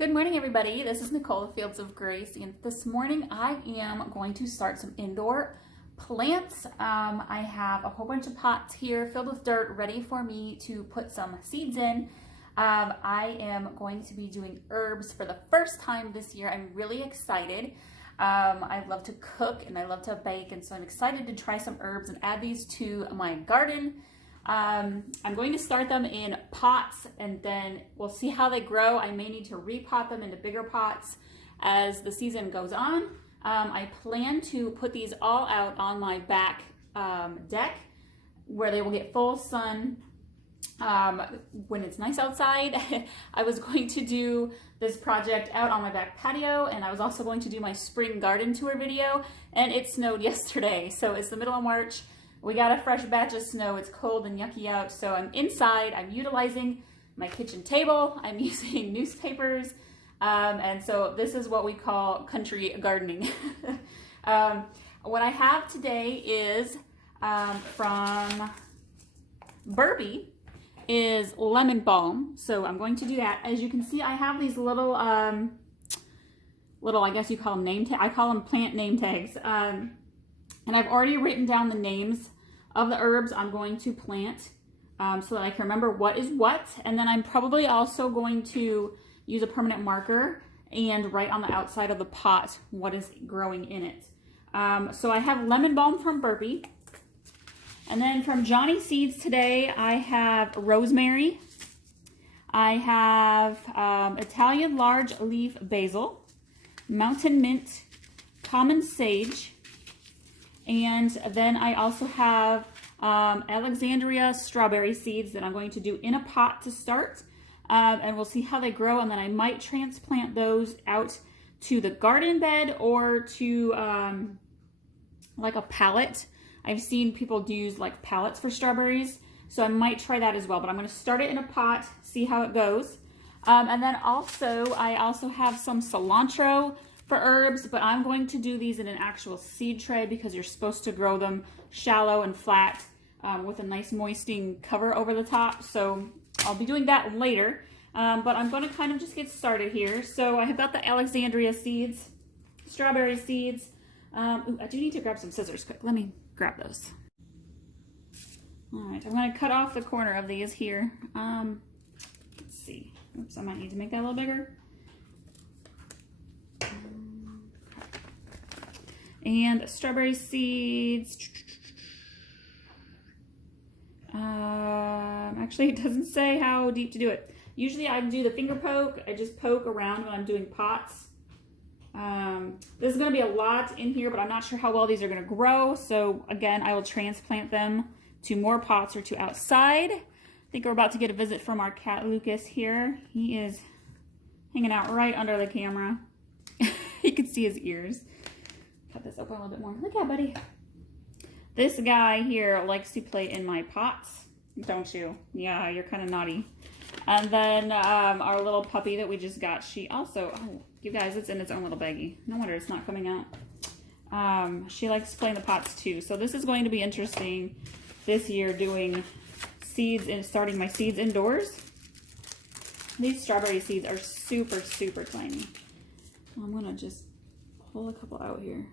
Good morning, everybody. This is Nicole, Fields of Grace, and this morning I am going to start some indoor plants. I have a whole bunch of pots here filled with dirt ready for me to put some seeds in. I am going to be doing herbs for the first time this year. I'm really excited. I love to cook and I love to bake, and so I'm excited to try some herbs and add these to my garden. I'm going to start them in pots and then we'll see how they grow. I may need to repot them into bigger pots as the season goes on. I plan to put these all out on my back deck where they will get full sun when it's nice outside. I was going to do this project out on my back patio, and I was also going to do my spring garden tour video, and it snowed yesterday. So it's the middle of March. We got a fresh batch of snow. It's cold and yucky out, so I'm inside. I'm utilizing my kitchen table. I'm using newspapers, and so this is what we call country gardening. What I have today is from Burby is lemon balm, so I'm going to do that. As you can see, I have these little, I guess you call them name tags. I call them plant name tags. And I've already written down the names of the herbs I'm going to plant so that I can remember what is what. And then I'm probably also going to use a permanent marker and write on the outside of the pot what is growing in it. So I have lemon balm from Burby. And then from Johnny Seeds today, I have rosemary. I have Italian large leaf basil, mountain mint, common sage, and then I also have Alexandria strawberry seeds that I'm going to do in a pot to start. And we'll see how they grow, and then I might transplant those out to the garden bed or to like a pallet. I've seen people use like pallets for strawberries, so I might try that as well. But I'm going to start it in a pot, see how it goes. And then also, I also have some cilantro for herbs, but I'm going to do these in an actual seed tray because you're supposed to grow them shallow and flat with a nice moisting cover over the top. So I'll be doing that later, but I'm going to kind of just get started here. So I have got the Alexandria seeds, strawberry seeds. Ooh, I do need to grab some scissors quick. Let me grab those. All right, I'm going to cut off the corner of these here. Let's see. Oops, I might need to make that a little bigger. And strawberry seeds. Actually, it doesn't say how deep to do it. Usually I do the finger poke. I just poke around when I'm doing pots. This is going to be a lot in here, but I'm not sure how well these are going to grow. So again, I will transplant them to more pots or to outside. I think we're about to get a visit from our cat Lucas here. He is hanging out right under the camera. You can see his ears. Cut this open a little bit more. Look at buddy. This guy here likes to play in my pots, don't you? Yeah, you're kind of naughty. And then our little puppy that we just got, she also, oh, you guys, it's in its own little baggie. No wonder it's not coming out. She likes to play in the pots too. So this is going to be interesting this year, doing seeds and starting my seeds indoors. These strawberry seeds are super, super tiny. I'm gonna just pull a couple out here.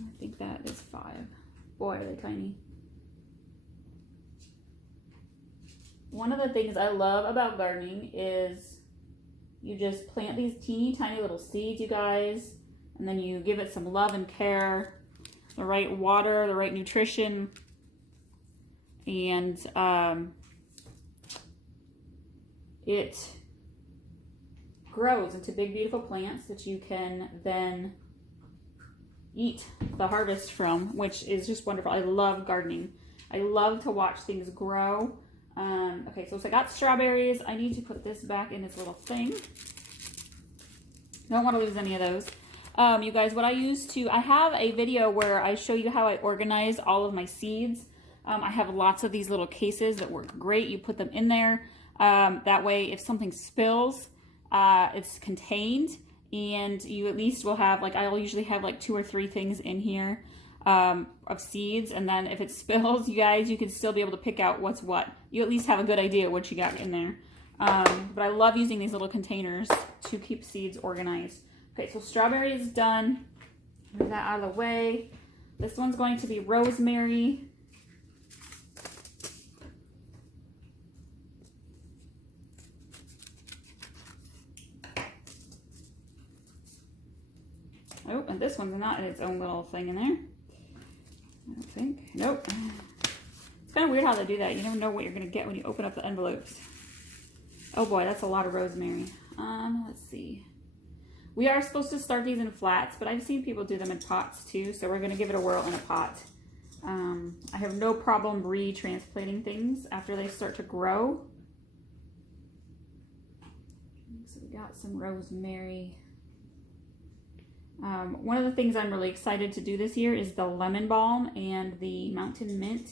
I think that is 5. Boy, are they tiny. One of the things I love about gardening is you just plant these teeny tiny little seeds, you guys, and then you give it some love and care, the right water, the right nutrition, and it grows into big, beautiful plants that you can then eat the harvest from, which is just wonderful. I love gardening. I love to watch things grow. Okay, so I got strawberries. I need to put this back in its little thing. Don't want to lose any of those. You guys, what I have a video where I show you how I organize all of my seeds. I have lots of these little cases that work great. You put them in there. That way, if something spills, it's contained, and you at least will have, like, I'll usually have like 2 or 3 things in here of seeds, and then if it spills, you guys, you can still be able to pick out what's what. You at least have a good idea what you got in there. But I love using these little containers to keep seeds organized. Okay, so strawberry is done. Move that out of the way. This one's going to be rosemary. Oh, and this one's not in its own little thing in there. I don't think. Nope. It's kind of weird how they do that. You never know what you're going to get when you open up the envelopes. Oh boy, that's a lot of rosemary. Let's see. We are supposed to start these in flats, but I've seen people do them in pots too, so we're going to give it a whirl in a pot. I have no problem retransplanting things after they start to grow. So we got some rosemary. One of the things I'm really excited to do this year is the lemon balm and the mountain mint,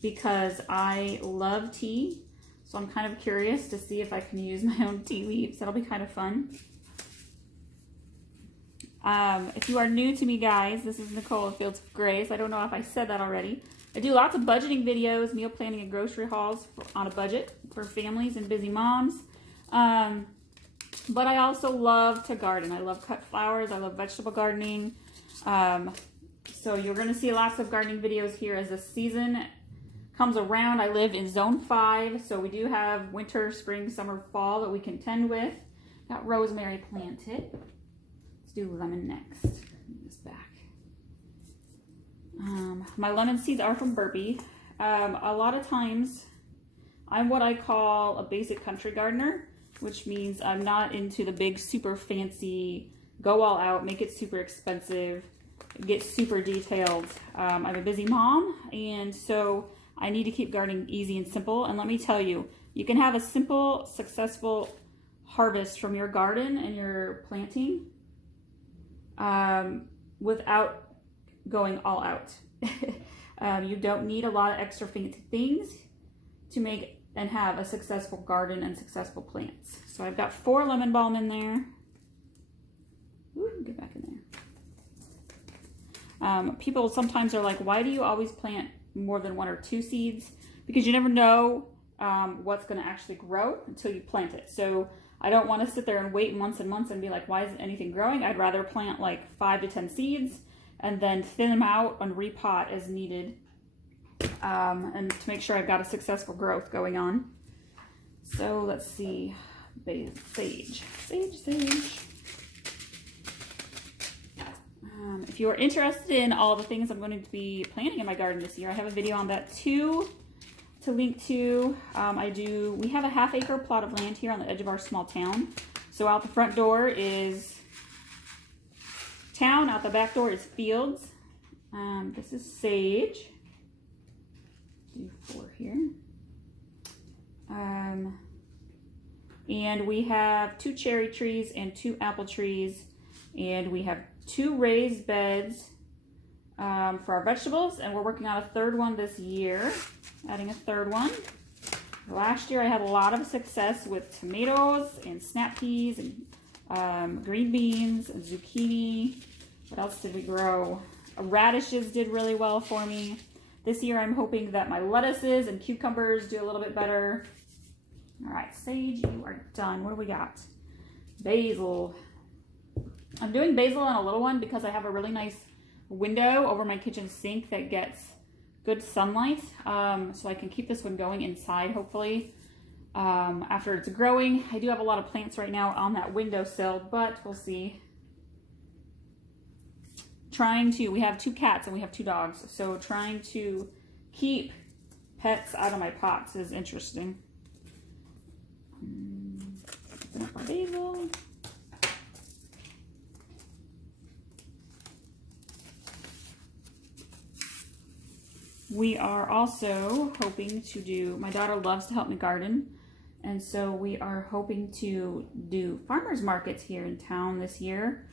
because I love tea. So I'm kind of curious to see if I can use my own tea leaves. That'll be kind of fun. If you are new to me, guys, this is Nicole of Fields of Grace. I don't know if I said that already. I do lots of budgeting videos, meal planning and grocery hauls on a budget for families and busy moms. But I also love to garden. I love cut flowers. I love vegetable gardening. So you're going to see lots of gardening videos here as the season comes around. I live in zone 5, so we do have winter, spring, summer, fall that we contend with. Got rosemary planted. Let's do lemon next. Move this back. My lemon seeds are from Burpee. A lot of times I'm what I call a basic country gardener, which means I'm not into the big, super fancy, go all out, make it super expensive, get super detailed. I'm a busy mom, and so I need to keep gardening easy and simple. And let me tell you, you can have a simple, successful harvest from your garden and your planting without going all out. You don't need a lot of extra fancy things to make and have a successful garden and successful plants. So I've got 4 lemon balm in there. Ooh, get back in there. People sometimes are like, why do you always plant more than 1 or 2 seeds? Because you never know what's going to actually grow until you plant it. So I don't want to sit there and wait months and months and be like, why isn't anything growing? I'd rather plant like 5 to 10 seeds and then thin them out and repot as needed, and to make sure I've got a successful growth going on. So let's see, sage. If you are interested in all the things I'm going to be planting in my garden this year, I have a video on that too to link to. We have a half-acre plot of land here on the edge of our small town. So out the front door is town, out the back door is fields. This is sage. Do 4 here. And we have 2 cherry trees and 2 apple trees, and we have 2 raised beds for our vegetables, and we're working on a 3rd one this year, adding a 3rd one. Last year I had a lot of success with tomatoes and snap peas and green beans and zucchini. What else did we grow? Radishes did really well for me. This year I'm hoping that my lettuces and cucumbers do a little bit better. All right, sage, you are done. What do we got? Basil. I'm doing basil on a little one because I have a really nice window over my kitchen sink that gets good sunlight. So I can keep this one going inside, hopefully, after it's growing. I do have a lot of plants right now on that windowsill, but we'll see. We have 2 cats and we have 2 dogs, so trying to keep pets out of my pots is interesting. Open up our basil. We are also hoping to do, my daughter loves to help me garden, and so we are hoping to do farmers markets here in town this year.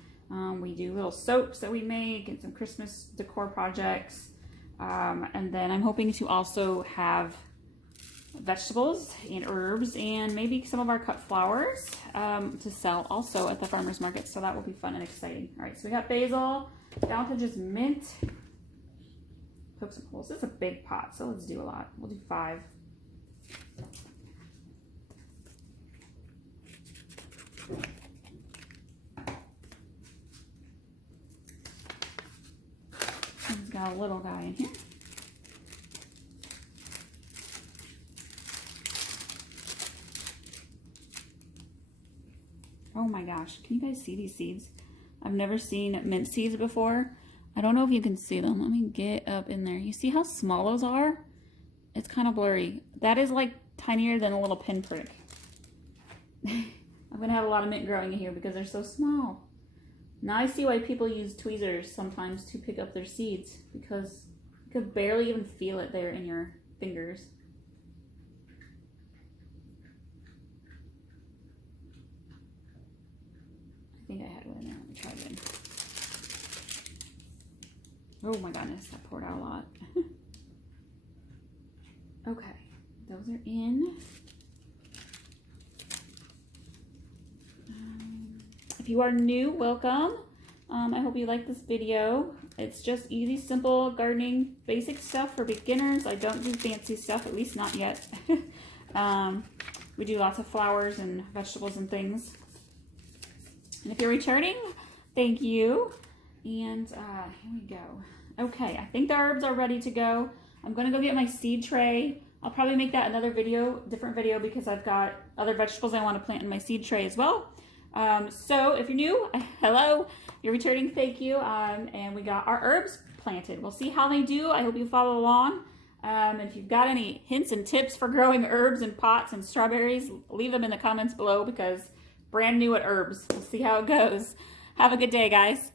We do little soaps that we make and some Christmas decor projects. And then I'm hoping to also have vegetables and herbs and maybe some of our cut flowers to sell also at the farmers market. So that will be fun and exciting. All right, so we got basil, down to just mint. Poke some holes. This is a big pot, so let's do a lot. We'll do 5. got a little guy in here. Oh my gosh, can you guys see these seeds? I've never seen mint seeds before. I don't know if you can see them. Let me get up in there. You see how small those are? It's kind of blurry. That is like tinier than a little pinprick. I'm gonna have a lot of mint growing in here because they're so small. Now I see why people use tweezers sometimes to pick up their seeds, because you could barely even feel it there in your fingers. I think I had one in there. Let me try again. Oh my goodness, that poured out a lot. Okay, those are in. If you are new, welcome. I hope you like this video. It's just easy, simple gardening, basic stuff for beginners. I don't do fancy stuff, at least not yet. We do lots of flowers and vegetables and things. And if you're returning, thank you. And here we go. Okay, I think the herbs are ready to go. I'm gonna go get my seed tray. I'll probably make that another video, different video, because I've got other vegetables I want to plant in my seed tray as well. So if you're new, hello, you're returning, thank you. And we got our herbs planted. We'll see how they do. I hope you follow along. If you've got any hints and tips for growing herbs in pots and strawberries, leave them in the comments below, because brand new at herbs. We'll see how it goes. Have a good day, guys.